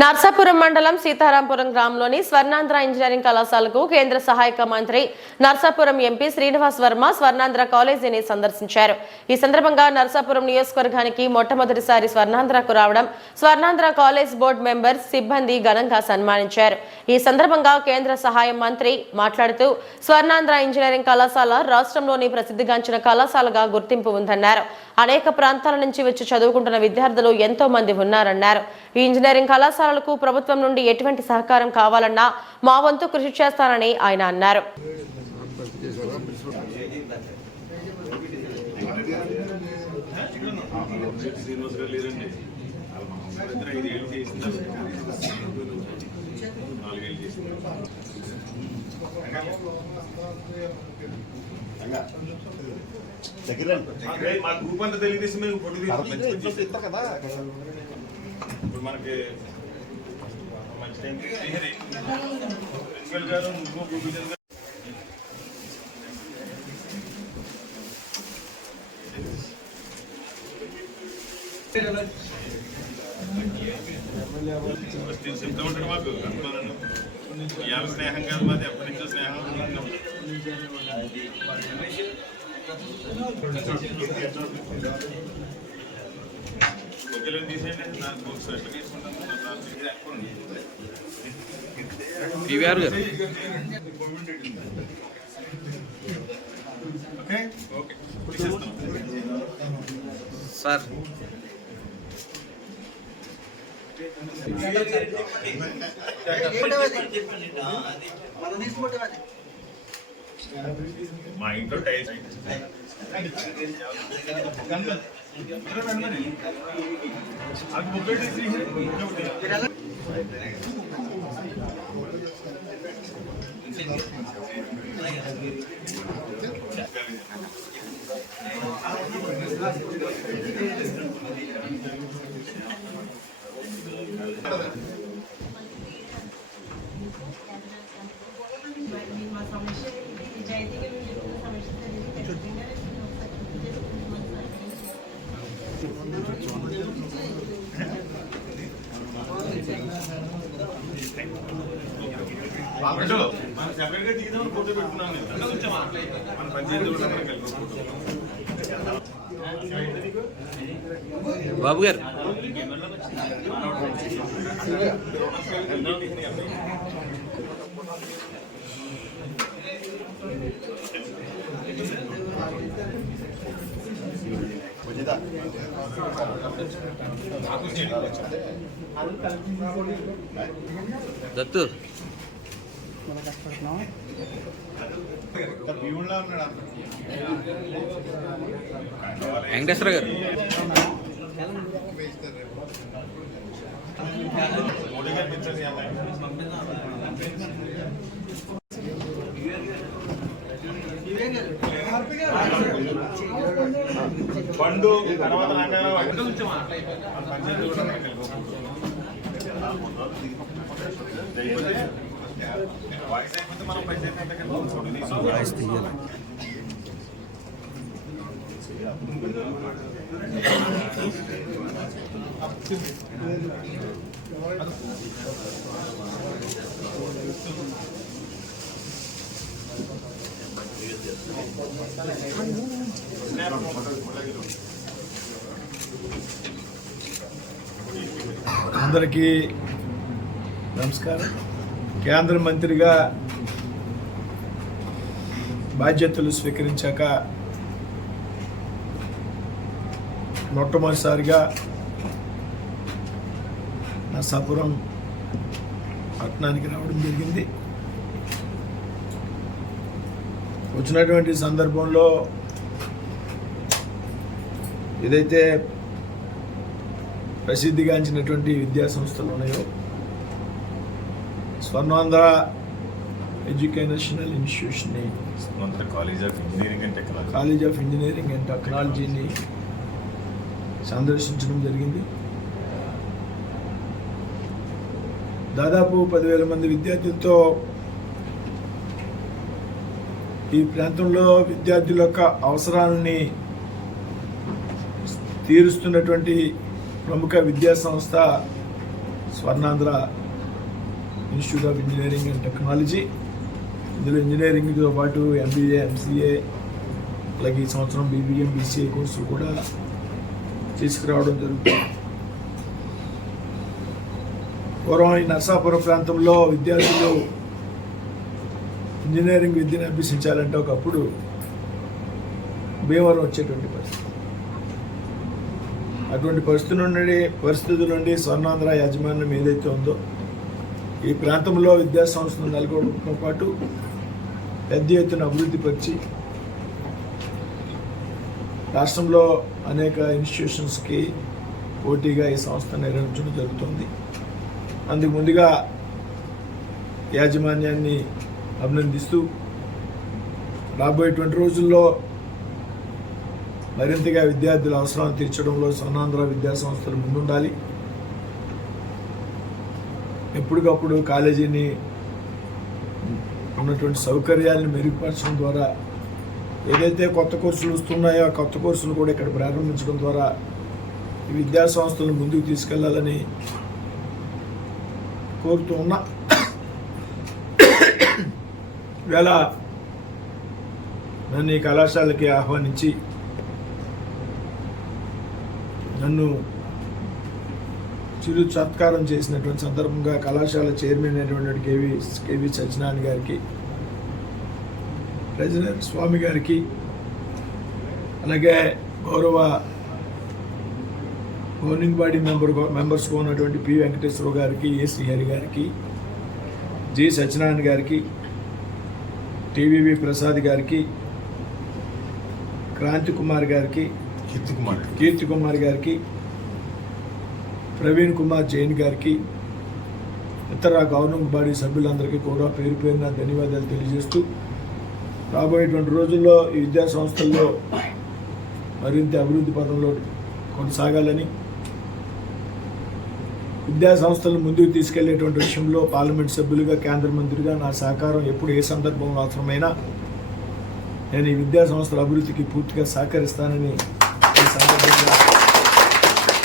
నర్సాపురం మండలం సీతారాంపురం గ్రామంలోని స్వర్ణాంధ్ర ఇంజనీరింగ్ కళాశాలకు కేంద్ర సహాయక మంత్రి నర్సాపురం ఎంపీ శ్రీనివాస్ వర్మ స్వర్ణాంధ్ర కాలేజీని సందర్శించారు. ఈ సందర్భంగా నర్సాపురం నియోజకవర్గానికి మొట్టమొదటిసారి స్వర్ణాంధ్రకు రావడం స్వర్ణాంధ్ర కాలేజ్ బోర్డు మెంబర్ సిబ్బంది ఘనంగా సన్మానించారు. ఈ సందర్భంగా కేంద్ర సహాయ మంత్రి మాట్లాడుతూ స్వర్ణాంధ్ర ఇంజనీరింగ్ కళాశాల రాష్ట్రంలోని ప్రసిద్ధిగాంచిన కళాశాలగా గుర్తింపు ఉందన్నారు. అనేక ప్రాంతాల నుంచి వచ్చి చదువుకుంటున్న విద్యార్థులు ఎంతో మంది ఉన్నారన్నారు. ఈ ఇంజనీరింగ్ కళాశాల కళాశాలలకు ప్రభుత్వం నుండి ఎటువంటి సహకారం కావాలన్నా మా వంతు కృషి చేస్తానని ఆయన అన్నారు. శ్రీనివాస్ గారు లేరండి ఇద్దరు ఐదు ఏళ్ళు చేసింది నాలుగేళ్ళు చేసింది అదే మా గ్రూప్ అంతా తెలుగుదేశం మేము ఫోటో తీసుకొచ్చి ఇప్పుడు మనకి ప్రిన్సిపల్ గారు ఇంకో ప్రొఫెసర్ గారు ఫస్ట్ చెప్తా ఉంటాడు మాకు అనుకోనను ఇవాళ స్నేహం కాదు మాది ఎప్పటి నుంచో స్నేహం తీసేయండి నాకు స్వెటర్ తీసుకుంటాను. ఎక్కువ పివిఆర్ గారు. ఓకే? ఓకే. తీసేస్తాం సార్. మా ఇంట్లో టైల్స్ మా మనం సెపరేట్గా దిగుదాం ఫోటో పెట్టుకున్నాం నేను. మన పంచాయతీ. బాబు గారు దత్తు వెంకటేశ్వర గారు మోడీ గారు పిక్చర్స్ ఏమన్నాయి? పండు తర్వాత రంగారావు అంటే మన పంచాయతీ కూడా అందరం పండు తర్వాత వాయిస్ అయిపోతే మనం పంచాయతీ అంతా కలిపి ఒక ఫోటో అందరికీ నమస్కారం. కేంద్ర మంత్రిగా బాధ్యతలు స్వీకరించాక మొట్టమొదటిసారిగా నసాపురం పట్టణానికి రావడం జరిగింది. వచ్చినటువంటి సందర్భంలో ఏదైతే ప్రసిద్ధిగాంచినటువంటి విద్యా సంస్థలు ఉన్నాయో స్వర్ణాంధ్ర ఎడ్యుకేషనల్ ఇన్స్టిట్యూషన్ని మన college of engineering and technology. College of engineering and టెక్నాలజీని సందర్శించడం జరిగింది. దాదాపు పదివేల మంది విద్యార్థులతో ఈ ప్రాంతంలో విద్యార్థుల యొక్క అవసరాలని తీరుస్తున్నటువంటి ప్రముఖ విద్యా సంస్థ Swarnandhra institute of engineering and technology. ఇందులో ఇంజనీరింగ్తో పాటు ఎంబీఏ ఎంసీఏ అలాగే ఈ సంవత్సరం బీబీఎం బీసీఏ కోర్సులు కూడా తీసుకురావడం జరుగుతుంది. పూర్వం ఈ నర్సాపురం ప్రాంతంలో విద్యార్థులు ఇంజనీరింగ్ విద్యను అభ్యసించాలంటే ఒకప్పుడు భీమవరం వచ్చేటువంటి పరిస్థితి. అటువంటి పరిస్థితి నుండి పరిస్థితుల నుండి స్వర్ణాంధ్ర యాజమాన్యం ఏదైతే ఉందో ఈ ప్రాంతంలో విద్యా సంస్థలు నెలకొల్పడంతో పాటు పెద్ద ఎత్తున అభివృద్ధి పరిచి రాష్ట్రంలో అనేక ఇన్స్టిట్యూషన్స్కి పోటీగా ఈ సంస్థ నిర్వహించడం జరుగుతుంది. అందుకు ముందుగా యాజమాన్యాన్ని అభినందిస్తూ రాబోయేటువంటి రోజుల్లో మరింతగా విద్యార్థుల అవసరాలను తీర్చడంలో సన్నాంధ్ర విద్యా సంస్థలు ముందుండాలి. ఎప్పటికప్పుడు కాలేజీని ఉన్నటువంటి సౌకర్యాలను మెరుగుపరచడం ద్వారా ఏదైతే కొత్త కోర్సులు వస్తున్నాయో ఆ కొత్త కోర్సులు కూడా ఇక్కడ ప్రారంభించడం ద్వారా ఈ విద్యా సంస్థలను ముందుకు తీసుకెళ్ళాలని కోరుతూ ఉన్నా. వేళ నన్ను ఈ కళాశాలకి ఆహ్వానించి నన్ను చిరు సత్కారం చేసినటువంటి సందర్భంగా కళాశాల చైర్మన్ అయినటువంటి కేవి కేవి సత్యనారాయణ గారికి ప్రెసిడెంట్ స్వామి గారికి అలాగే గౌరవ గవర్నింగ్ బాడీ మెంబర్ మెంబర్స్గా ఉన్నటువంటి పి వెంకటేశ్వరరావు గారికి ఏ శ్రీహరి గారికి జి సత్యనారాయణ గారికి టీవీవి ప్రసాద్ గారికి క్రాంతి కుమార్ గారికి కీర్తి కుమార్ కీర్తి కుమార్ గారికి ప్రవీణ్ కుమార్ జైన్ గారికి ఇతర గవర్నింగ్ బాడీ సభ్యులందరికీ కూడా పేరు పేరున ధన్యవాదాలు తెలియజేస్తూ రాబోయేటువంటి రోజుల్లో ఈ విద్యా సంస్థల్లో మరింత అభివృద్ధి పదంలో కొనసాగాలని విద్యా సంస్థలను ముందుకు తీసుకెళ్ళేటువంటి విషయంలో పార్లమెంట్ సభ్యులుగా కేంద్ర మంత్రిగా నా సహకారం ఎప్పుడు ఏ సందర్భంలో అవసరమైనా నేను ఈ విద్యా సంస్థల అభివృద్ధికి పూర్తిగా సహకరిస్తానని